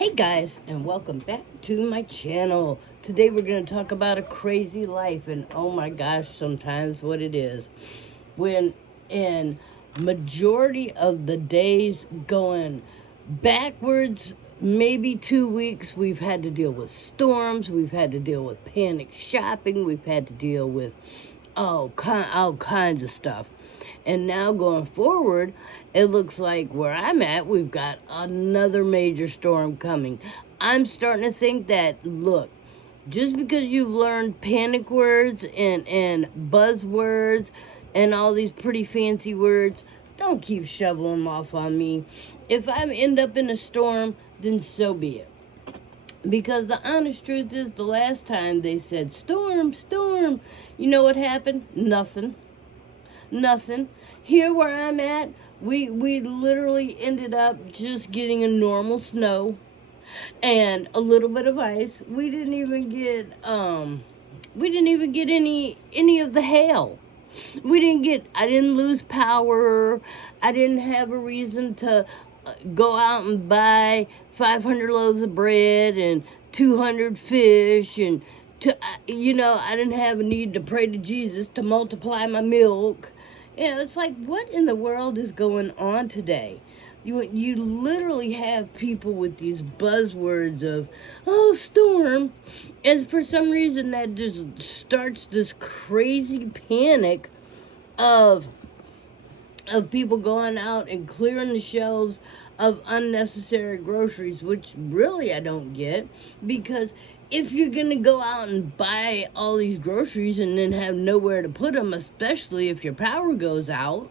Hey guys, and welcome back to my channel. Today we're going to talk about a crazy life, and oh my gosh, sometimes what it is. When in majority of the days going backwards, maybe 2 weeks, we've had to deal with storms, we've had to deal with panic shopping, we've had to deal with all kinds of stuff. And now going forward, it looks like where I'm at, we've got another major storm coming. I'm starting to think that, look, just because you've learned panic words and buzzwords and all these pretty fancy words, don't keep shoveling them off on me. If I end up in a storm, then so be it. Because the honest truth is, the last time they said storm, storm, you know what happened? Nothing. Here where I'm at, we literally ended up just getting a normal snow and a little bit of ice. We didn't even get any of the hail. I didn't lose power. I didn't have a reason to go out and buy 500 loaves of bread and 200 fish and I didn't have a need to pray to Jesus to multiply my milk. It's like, what in the world is going on today? You literally have people with these buzzwords of, oh, storm, and for some reason that just starts this crazy panic of people going out and clearing the shelves of unnecessary groceries, which really I don't get, because if you're gonna go out and buy all these groceries and then have nowhere to put them, especially if your power goes out,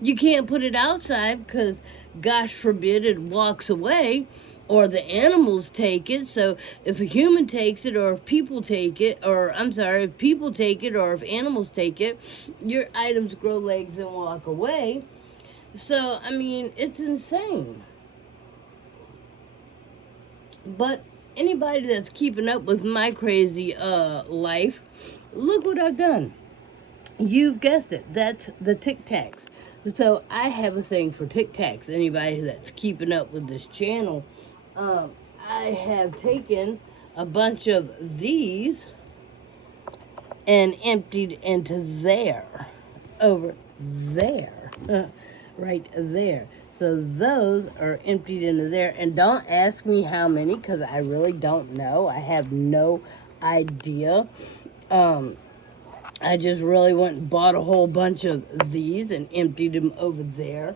you can't put it outside because, gosh forbid, it walks away or the animals take it. So if a human takes it, or if people take it, or I'm sorry, if people take it, or if animals take it, your items grow legs and walk away. So, I mean, it's insane. But anybody that's keeping up with my crazy life, look what I've done. You've guessed it. That's the Tic Tacs. So I have a thing for Tic Tacs. Anybody that's keeping up with this channel, I have taken a bunch of these and emptied into there, over there, right there. So those are emptied into there. And don't ask me how many, because I really don't know. I have no idea. I just really went and bought a whole bunch of these and emptied them over there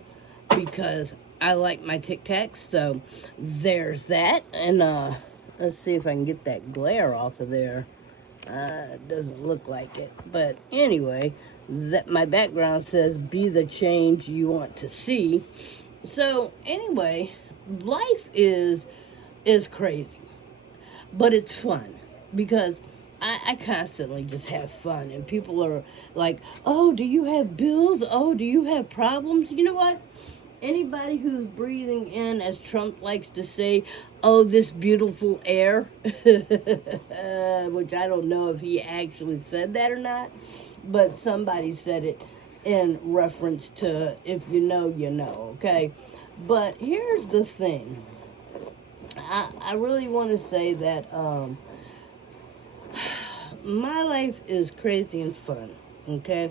because I like my Tic Tacs. So there's that. And let's see if I can get that glare off of there. It doesn't look like it. But anyway, that my background says, be the change you want to see. So anyway, life is crazy, but it's fun because I constantly just have fun, and people are like, oh, do you have bills? Oh, do you have problems? You know what? Anybody who's breathing in, as Trump likes to say, oh, this beautiful air, which I don't know if he actually said that or not, but somebody said it in reference to, if you know, you know, okay? But here's the thing. I really want to say that my life is crazy and fun, okay?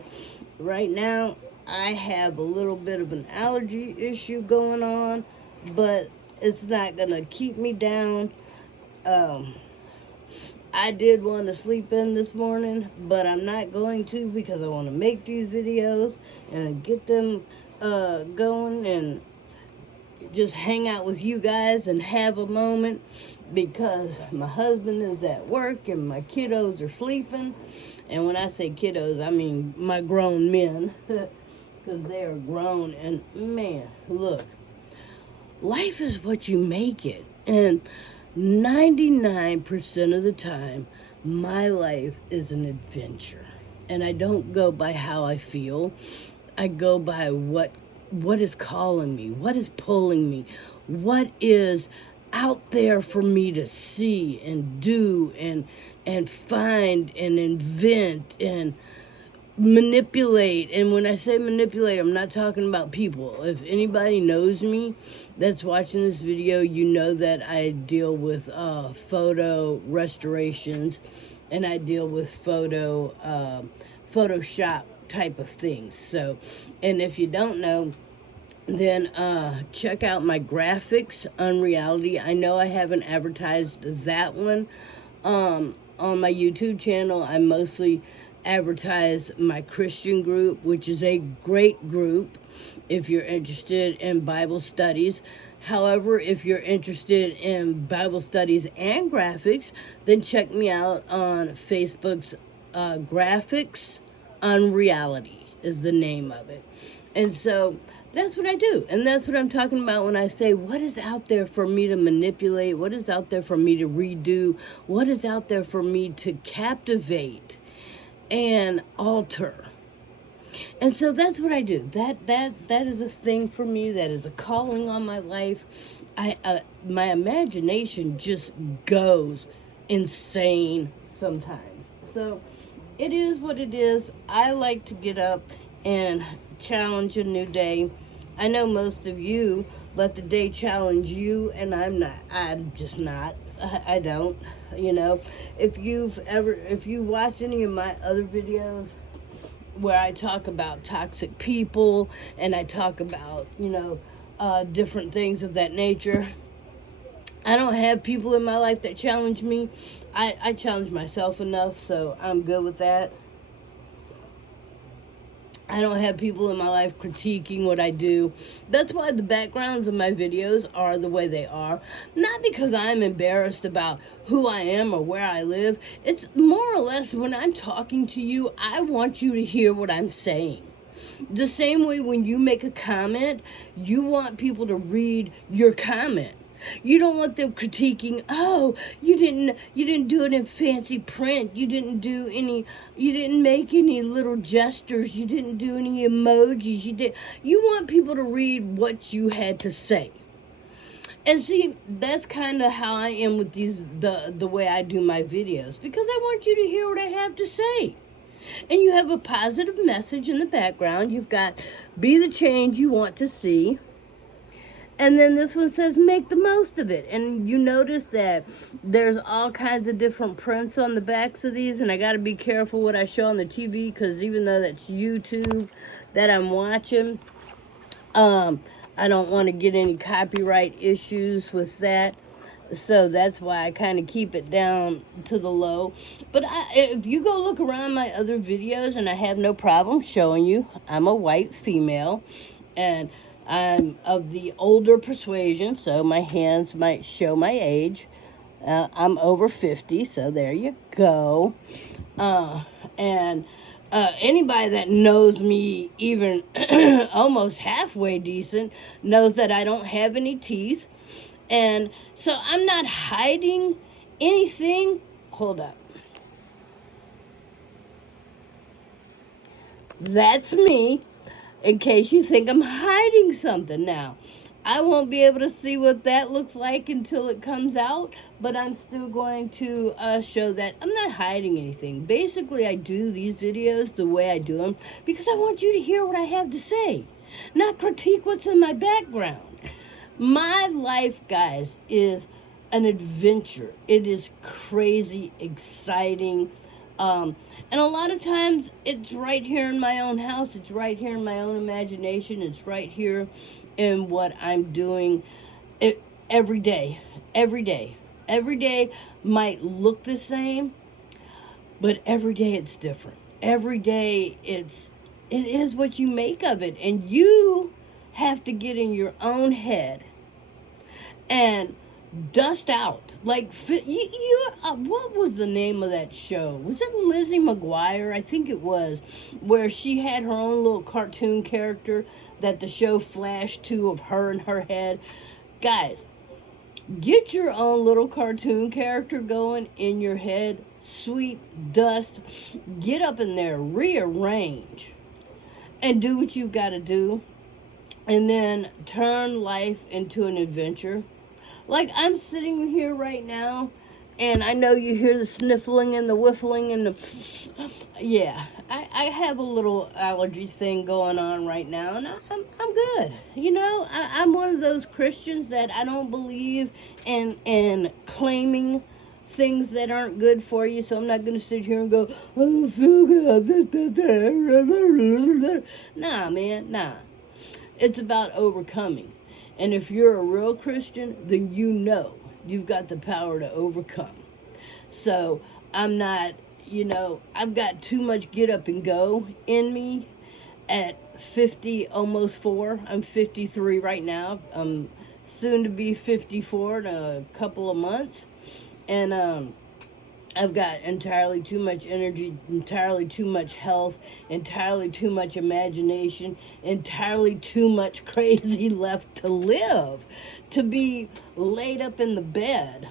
Right now, I have a little bit of an allergy issue going on, but it's not going to keep me down. I did want to sleep in this morning, but I'm not going to because I want to make these videos and get them going and just hang out with you guys and have a moment, because my husband is at work and my kiddos are sleeping. And when I say kiddos, I mean my grown men, because they are grown. And man, look, life is what you make it. And 99% of the time, my life is an adventure. And I don't go by how I feel. I go by what is calling me, what is pulling me, what is out there for me to see and do and find and invent, and manipulate. And when I say manipulate, I'm not talking about people. If anybody knows me that's watching this video, you know that I deal with photo restorations, and I deal with Photoshop type of things. So, and if you don't know, then check out my graphics Unreality. I know I haven't advertised that one on my YouTube channel. I mostly advertise my Christian group, which is a great group if you're interested in Bible studies. However, if you're interested in Bible studies and graphics, then check me out on Facebook's Graphics Unreality is the name of it. And so that's what I do. And that's what I'm talking about when I say, what is out there for me to manipulate? What is out there for me to redo? What is out there for me to captivate and alter? And so that's what I do. That is a thing for me. That is a calling on my life. My imagination just goes insane sometimes. So it is what it is. I like to get up and challenge a new day. I know most of you let the day challenge you, and I'm just not. I don't. You know, if you watch any of my other videos where I talk about toxic people and I talk about, different things of that nature, I don't have people in my life that challenge me. I challenge myself enough, so I'm good with that. I don't have people in my life critiquing what I do. That's why the backgrounds of my videos are the way they are. Not because I'm embarrassed about who I am or where I live. It's more or less when I'm talking to you, I want you to hear what I'm saying. The same way when you make a comment, you want people to read your comment. You don't want them critiquing, oh, you didn't do it in fancy print. You didn't make any little gestures. You didn't do any emojis. You want people to read what you had to say. And see, that's kind of how I am with the way I do my videos, because I want you to hear what I have to say. And you have a positive message in the background. You've got be the change you want to see. And then this one says, make the most of it. And you notice that there's all kinds of different prints on the backs of these. And I got to be careful what I show on the TV, because even though that's YouTube that I'm watching, I don't want to get any copyright issues with that. So that's why I kind of keep it down to the low. But if you go look around my other videos, and I have no problem showing you, I'm a white female. And I'm of the older persuasion, so my hands might show my age. I'm over 50, so there you go. And anybody that knows me even almost halfway decent knows that I don't have any teeth. And so I'm not hiding anything. Hold up. That's me. In case you think I'm hiding something now. I won't be able to see what that looks like until it comes out, but I'm still going to show that I'm not hiding anything. Basically, I do these videos the way I do them because I want you to hear what I have to say, not critique what's in my background. My life, guys, is an adventure. It is crazy, exciting. And a lot of times it's right here in my own house. It's right here in my own imagination. It's right here in what I'm doing every day. Every day. Every day might look the same, but every day it's different. Every day it is what you make of it. And you have to get in your own head and dust out. Like, what was the name of that show? Was it Lizzie McGuire? I think it was, where she had her own little cartoon character that the show flashed to of her in her head. Guys, get your own little cartoon character going in your head. Sweep, dust, get up in there, rearrange, and do what you got to do. And then turn life into an adventure. Like, I'm sitting here right now, And I know you hear the sniffling and the whiffling and the... Yeah, I have a little allergy thing going on right now, and I'm good. You know, I'm one of those Christians that I don't believe in claiming things that aren't good for you, so I'm not going to sit here and go, I don't feel good. Nah, man, nah. It's about overcoming. And if you're a real Christian, then you know you've got the power to overcome. So I'm not, you know, I've got too much get up and go in me at 50, almost 4. I'm 53 right now. I'm soon to be 54 in a couple of months. And I've got entirely too much energy, entirely too much health, entirely too much imagination, entirely too much crazy left to live, to be laid up in the bed,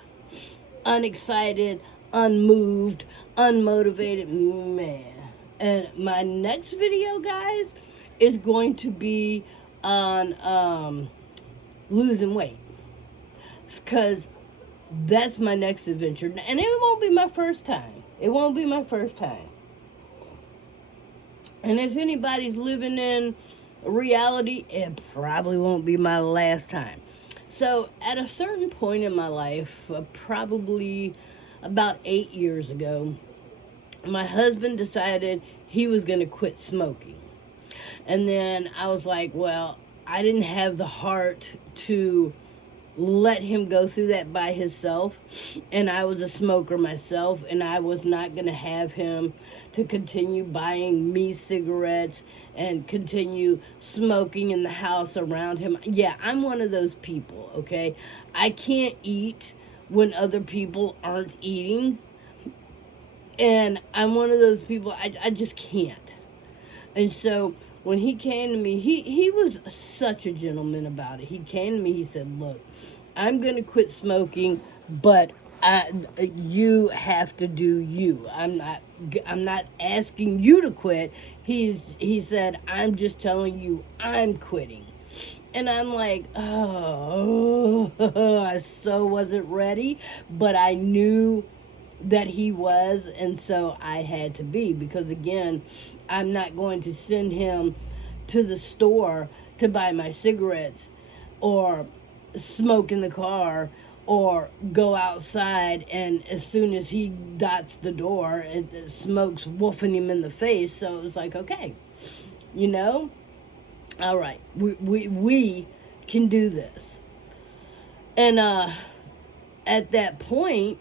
unexcited, unmoved, unmotivated, man. And my next video, guys, is going to be on losing weight, because that's my next adventure. And it won't be my first time. It won't be my first time. And if anybody's living in reality, it probably won't be my last time. So at a certain point in my life, probably about 8 years ago, my husband decided he was going to quit smoking. And then I was like, well, I didn't have the heart to let him go through that by himself, and I was a smoker myself, and I was not going to have him to continue buying me cigarettes and continue smoking in the house around him. Yeah, I'm one of those people, okay? I can't eat when other people aren't eating, and I'm one of those people, I just can't. And so when he came to me, he was such a gentleman about it. He came to me, he said, look, I'm going to quit smoking, but you have to do you. I'm not asking you to quit. He said, I'm just telling you I'm quitting. And I'm like, oh, I so wasn't ready, but I knew that he was, and so I had to be, because again, I'm not going to send him to the store to buy my cigarettes or smoke in the car or go outside, and as soon as he dots the door, it smoke's woofing him in the face. So it was like, okay, you know, all right, we can do this. And at that point,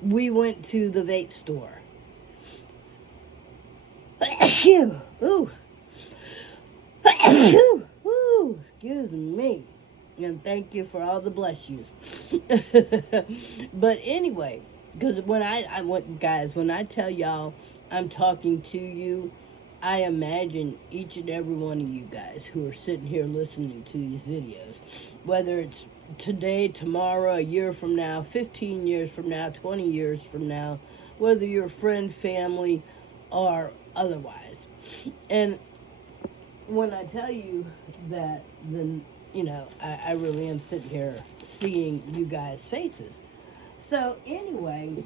we went to the vape store. Ooh. Ooh, excuse me. And thank you for all the bless yous. But anyway, because when I went, guys, when I tell y'all I'm talking to you, I imagine each and every one of you guys who are sitting here listening to these videos, whether it's today, tomorrow, a year from now, 15 years from now, 20 years from now, whether you're a friend, family, or otherwise. And when I tell you that, then, you know, I really am sitting here seeing you guys' faces. So anyway,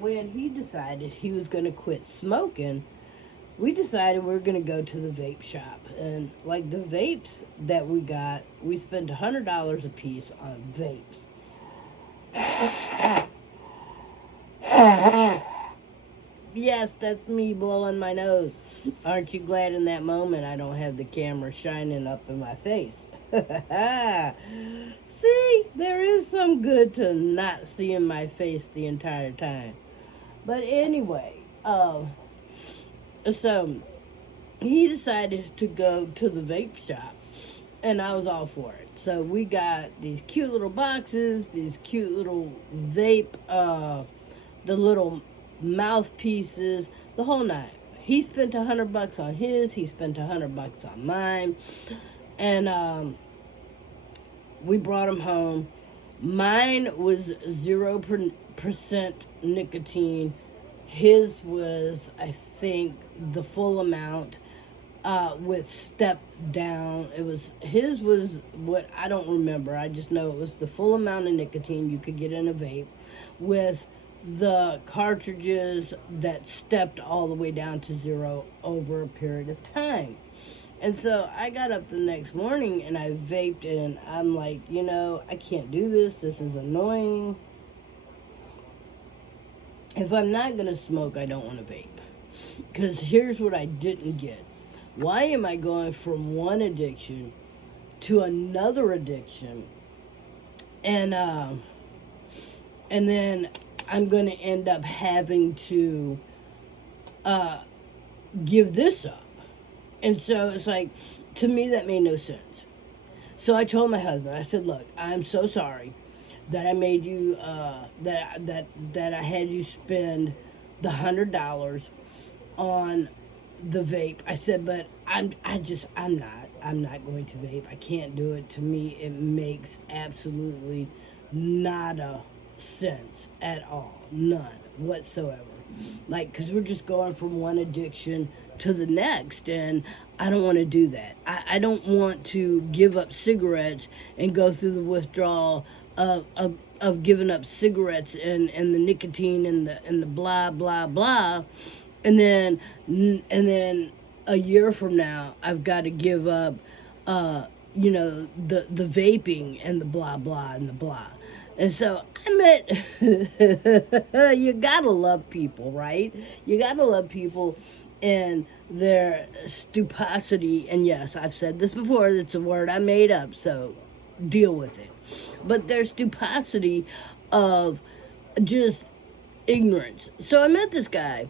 when he decided he was going to quit smoking, we decided we were going to go to the vape shop. And like the vapes that we got, we spent $100 a piece on vapes. Yes, that's me blowing my nose. Aren't you glad in that moment I don't have the camera shining up in my face? See, there is some good to not seeing my face the entire time. But anyway, so he decided to go to the vape shop, and I was all for it. So we got these cute little boxes, these cute little vape, the little mouthpieces, the whole nine. He spent $100 on his, he spent $100 on mine, and we brought them home. Mine was 0% nicotine. His was, I think, the full amount. with step down. His was what I don't remember. I just know it was the full amount of nicotine you could get in a vape with the cartridges that stepped all the way down to zero over a period of time. And so I got up the next morning and I vaped, and I'm like, I can't do this. This is annoying. If I'm not going to smoke, I don't want to vape. Because here's what I didn't get. Why am I going from one addiction to another addiction? And then I'm going to end up having to give this up. And so it's like, to me, that made no sense. So I told my husband, I said, look, I'm so sorry that I made you, that I had you spend the $100 on the vape. I said, but I'm not going to vape. I can't do it. To me, it makes absolutely nada sense at all. None whatsoever. Like, because we're just going from one addiction to the next, and I don't want to do that. I don't want to give up cigarettes and go through the withdrawal of giving up cigarettes and the nicotine and the blah blah blah, and then a year from now I've got to give up the vaping and the blah blah and the blah. And so I met, you gotta love people, right? You gotta love people and their stupidity. And yes, I've said this before, it's a word I made up, so deal with it. But their stupidity of just ignorance. So I met this guy,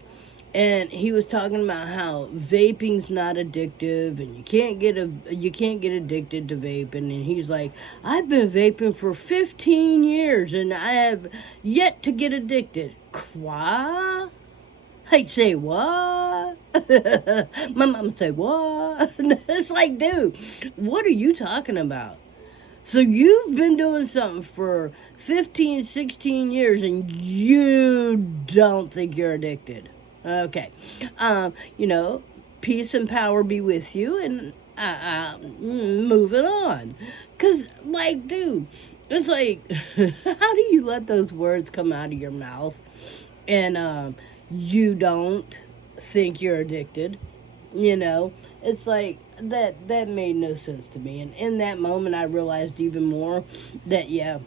and he was talking about how vaping's not addictive and you can't get addicted to vaping. And he's like, I've been vaping for 15 years and I have yet to get addicted. Qua? I say, what? My mom say, what? It's like, dude, what are you talking about? So you've been doing something for 15, 16 years and you don't think you're addicted. Okay. Peace and power be with you, and moving on. Because, like, dude, it's like, how do you let those words come out of your mouth and you don't think you're addicted? It's like, that made no sense to me. And in that moment, I realized even more that, yeah,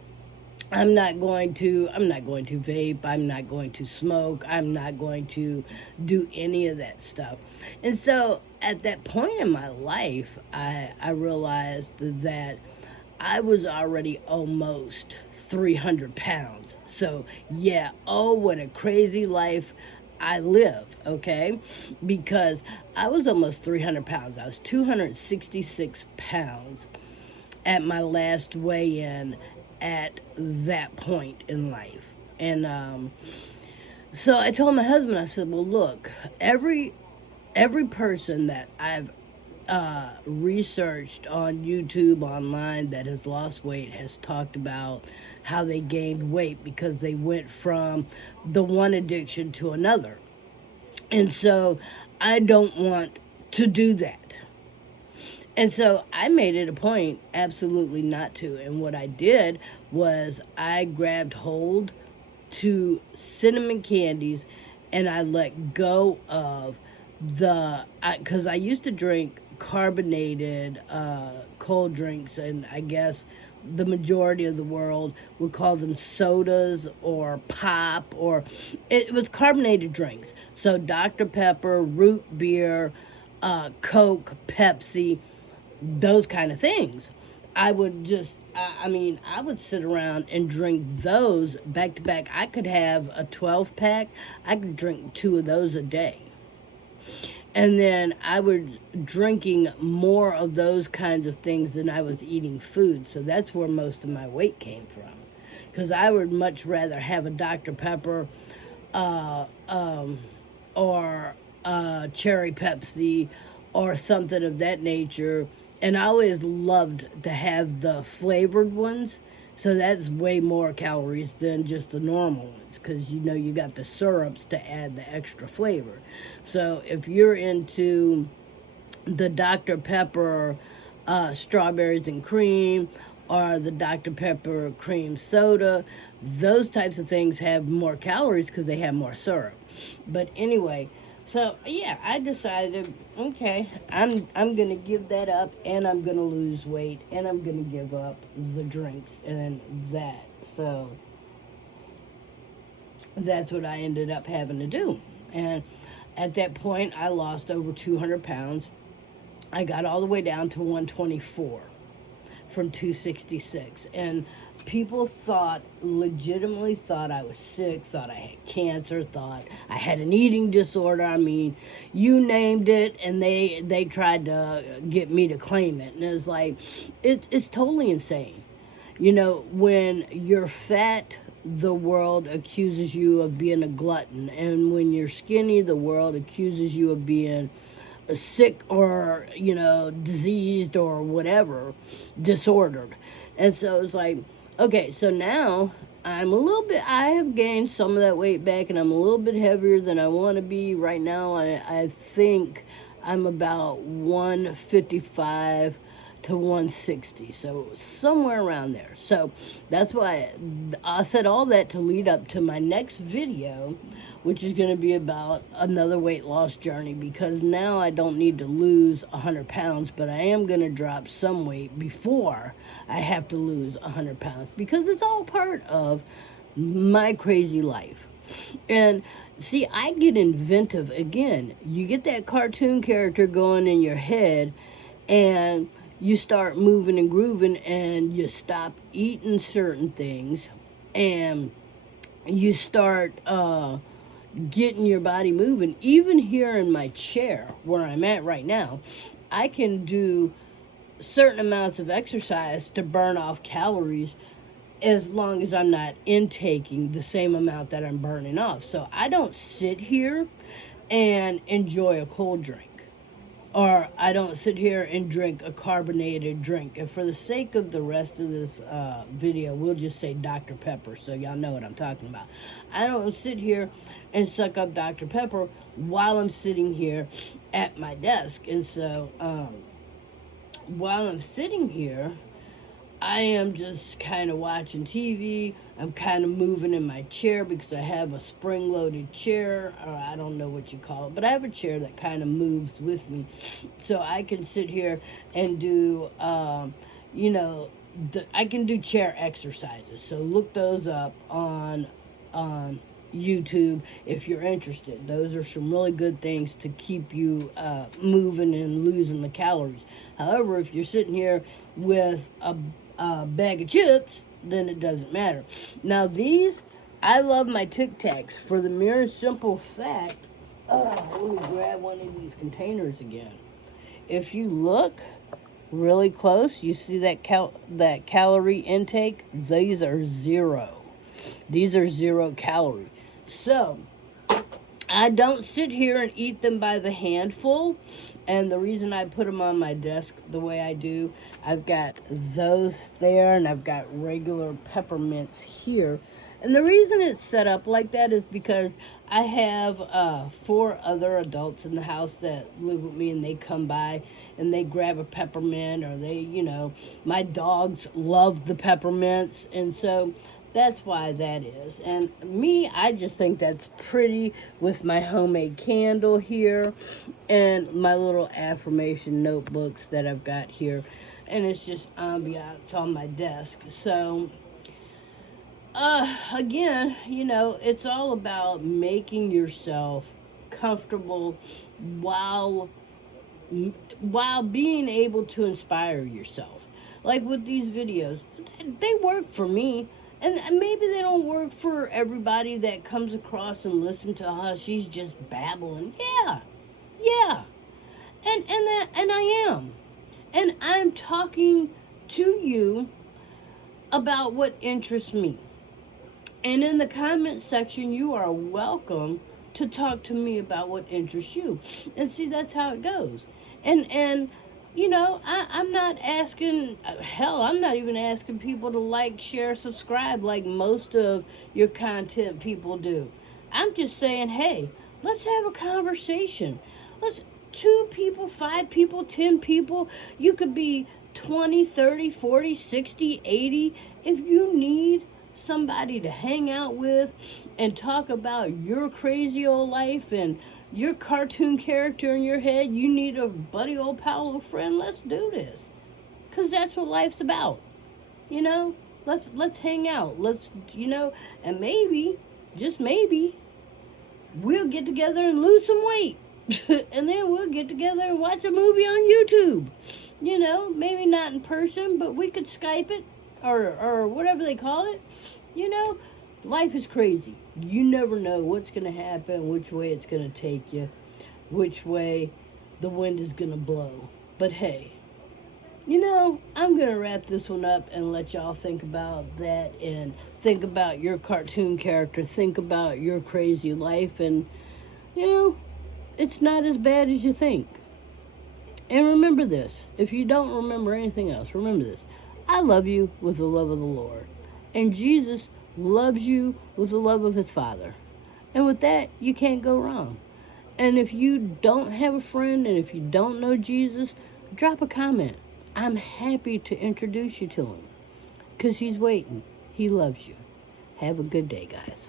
I'm not going to vape. I'm not going to smoke. I'm not going to do any of that stuff. And so at that point in my life, I realized that I was already almost 300 pounds. So yeah, oh, what a crazy life I live, okay? Because I was almost 300 pounds. I was 266 pounds at my last weigh-in at that point in life. And so I told my husband, I said, well, look, every person that I've researched on YouTube, online, that has lost weight has talked about how they gained weight because they went from the one addiction to another. And so I don't want to do that. And so I made it a point absolutely not to. And what I did was I grabbed hold to cinnamon candies and I let go of because I used to drink carbonated cold drinks, and I guess the majority of the world would call them sodas or pop, or it was carbonated drinks. So Dr. Pepper, root beer, Coke, Pepsi, those kind of things. I would just, I would sit around and drink those back to back. I could have a 12 pack. I could drink 2 of those a day. And then I was drinking more of those kinds of things than I was eating food. So that's where most of my weight came from. Because I would much rather have a Dr. Pepper or cherry Pepsi or something of that nature. And I always loved to have the flavored ones. So that's way more calories than just the normal ones, because you got the syrups to add the extra flavor. So if you're into the Dr. Pepper strawberries and cream, or the Dr. Pepper cream soda. Those types of things have more calories because they have more syrup. But anyway, so yeah, I decided, okay, I'm gonna give that up, and I'm gonna lose weight, and I'm gonna give up the drinks and that. So that's what I ended up having to do. And at that point, I lost over 200 pounds. I got all the way down to 124 from 266. And people legitimately thought I was sick, thought I had cancer, thought I had an eating disorder. I mean, you named it, and they tried to get me to claim it. And it was like, it's totally insane. You know, when you're fat, the world accuses you of being a glutton. And when you're skinny, the world accuses you of being sick or, diseased or whatever, disordered. And so it's like, okay, so now I have gained some of that weight back, and I'm a little bit heavier than I want to be. Right now, I think I'm about 155 to 160, so somewhere around there. So that's why I said all that to lead up to my next video, which is going to be about another weight loss journey, because now I don't need to lose 100 pounds, but I am going to drop some weight before I have to lose 100 pounds, because it's all part of my crazy life. And see, I get inventive again. You get that cartoon character going in your head, and you start moving and grooving, and you stop eating certain things, and you start getting your body moving. Even here in my chair where I'm at right now, I can do certain amounts of exercise to burn off calories, as long as I'm not intaking the same amount that I'm burning off. So I don't sit here and enjoy a cold drink, or I don't sit here and drink a carbonated drink. And for the sake of the rest of this video, we'll just say Dr. Pepper, so y'all know what I'm talking about. I don't sit here and suck up Dr. Pepper while I'm sitting here at my desk. And so while I'm sitting here, I am just kind of watching TV. I'm kind of moving in my chair because I have a spring-loaded chair, or I don't know what you call it, but I have a chair that kind of moves with me. So I can sit here and do, I can do chair exercises. So look those up on YouTube if you're interested. Those are some really good things to keep you moving and losing the calories. However, if you're sitting here with a bag of chips, then it doesn't matter. Now I love my Tic Tacs for the mere simple fact. Let me grab one of these containers again. If you look really close, you see that calorie intake. These are zero. These are 0 calorie. So I don't sit here and eat them by the handful. And the reason I put them on my desk the way I do, I've got those there, and I've got regular peppermints here. And the reason it's set up like that is because I have 4 other adults in the house that live with me, and they come by and they grab a peppermint, or my dogs love the peppermints. And so that's why that is. And me, I just think that's pretty with my homemade candle here and my little affirmation notebooks that I've got here. And it's just ambiance on my desk. So, again, it's all about making yourself comfortable while being able to inspire yourself. Like with these videos, they work for me. And maybe they don't work for everybody that comes across and listen to her. She's just babbling. Yeah. And I am. And I'm talking to you about what interests me. And in the comment section, you are welcome to talk to me about what interests you. And see, that's how it goes. And I'm not asking, hell, I'm not even asking people to like, share, subscribe like most of your content people do. I'm just saying, hey, let's have a conversation. Let's 2 people, 5 people, 10 people. You could be 20, 30, 40, 60, 80. If you need somebody to hang out with and talk about your crazy old life and your cartoon character in your head, you need a buddy old pal old friend, let's do this. Because that's what life's about. You know? Let's hang out. Let's, and maybe, just maybe, we'll get together and lose some weight. And then we'll get together and watch a movie on YouTube. Maybe not in person, but we could Skype it or whatever they call it. Life is crazy. You never know what's going to happen, which way it's going to take you, which way the wind is going to blow. But hey, I'm going to wrap this one up and let y'all think about that and think about your cartoon character, think about your crazy life, and, it's not as bad as you think. And remember this. If you don't remember anything else, remember this. I love you with the love of the Lord. And Jesus loves you with the love of his Father. And with that, you can't go wrong. And if you don't have a friend and if you don't know Jesus, drop a comment. I'm happy to introduce you to him. Because he's waiting. He loves you. Have a good day, guys.